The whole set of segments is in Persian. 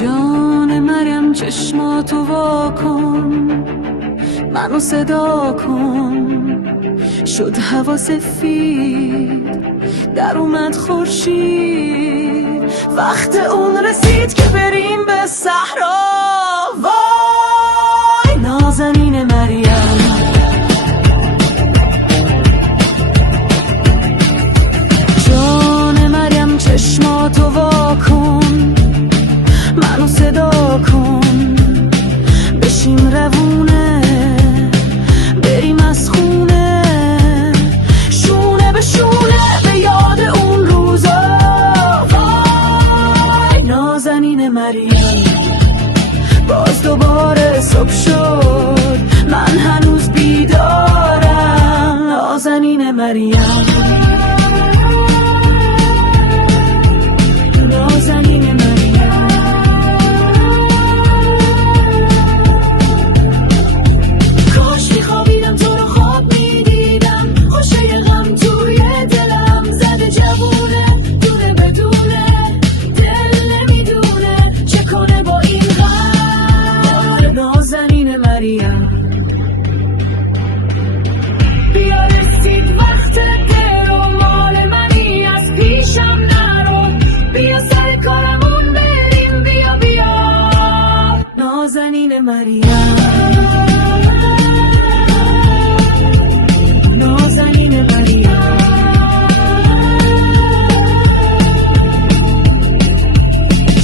جان مریم چشماتو واکن، منو صدا کن. شد هوا سفید، در اومد خورشید، وقت اون رسید که بریم به صحرا. وای نازنین مریم، جان مریم چشماتو واکن، منو صدا کن. بشیم روونه، بریم از خونه، شونه به شونه به یاد اون روزا. وای نازنین مریم، باز دوباره صبح شد، من هنوز بیدارم. نازنین مریم، نازنین مریم. کاش میخوابیدم تو رو خواب میدیدم، خوشه غم توی دلم زده جوونه، دونه بدونه، دل نمیدونه چه کنه با این غم. نازنین مریم، بیا رسید وقت درو، مال منی از پیشم نرو، بیا سر کارمون بریم، بیا بیا. نازنین مریم، نازنین مریم.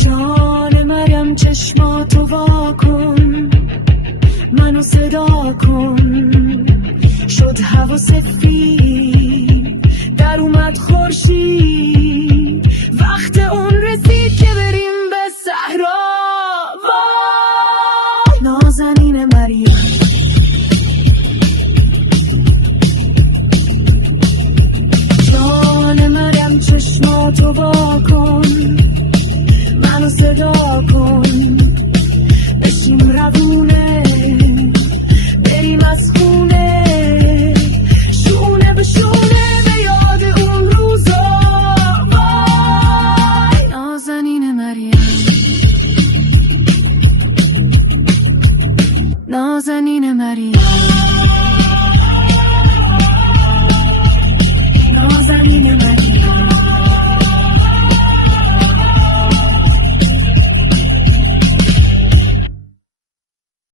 جان مریم چشماتو واکن، منو صدا کن. شد هوا سفید، در اومد خورشید، وقت اون رسید که بریم به صحرا. وای نازنین مریم، جان مریم چشماتو واکن، منو صدا کن. بشیم روونه، بریم از خونه، شونه به شونه به یاد اون روزا. وای نازنین مریم، نازنین مریم، نازنین مریم.